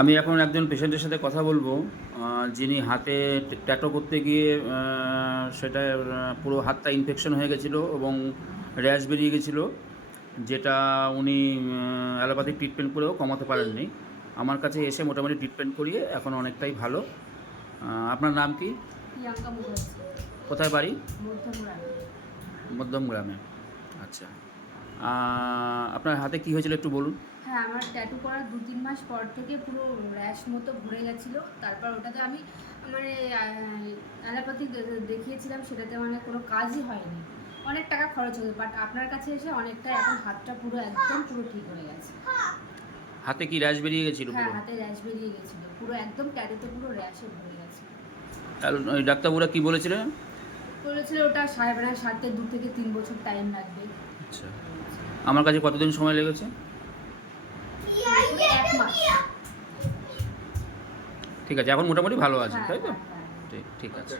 আমি এখন একজন পেশেন্টের সাথে কথা বলবো, যিনি হাতে ট্যাটু করতে গিয়ে সেটা পুরো হাতটা ইনফেকশন হয়ে গেছিলো এবং র্যাশ বেরিয়ে গেছিলো, যেটা উনি অ্যালোপ্যাথিক ট্রিটমেন্ট করেও কমাতে পারেননি। আমার কাছে এসে মোটামুটি ট্রিটমেন্ট করিয়ে এখন অনেকটাই ভালো। আপনার নাম কি? প্রিয়াঙ্কা মুখার্জি। কোথায় বাড়ি? মধ্যমগ্রামে। মধ্যমগ্রামে। আচ্ছা। আপনার হাতে কী হয়েছিল একটু বলুন। হ্যাঁ, আমার ট্যাটু করার 2-3 মাস পর থেকে পুরো র্যাশ মতো ভরে গেছিলো। তারপর ওটাতে আমি মানে অ্যালোপ্যাথি দেখিয়েছিলাম, সেটাতে মানে কোনো কাজই হয়নি, অনেক টাকা খরচ হয়েছে। বাট আপনার কাছে এসে অনেকটা এখন হাতটা পুরো একদম পুরো ঠিক হয়ে গেছে। হাতে কি র্যাশ বেরিয়ে গেছিলো? হ্যাঁ, হাতে র্যাশ বেরিয়ে গেছিলো, পুরো একদম ট্যাটুতে পুরো র্যাশে ভরে গেছে। ওই ডাক্তারবাবুরা কী বলেছিলেন? বলেছিল ওটা সারতে 2 থেকে 3 বছর টাইম লাগবে। আচ্ছা, আমার কাছে কতদিন সময় লেগেছে? 1 মাস। ঠিক আছে, এখন মোটামুটি ভালো আছে, হ্যাঁ, তাই তো? হ্যাঁ, হ্যাঁ। ঠিক আছে।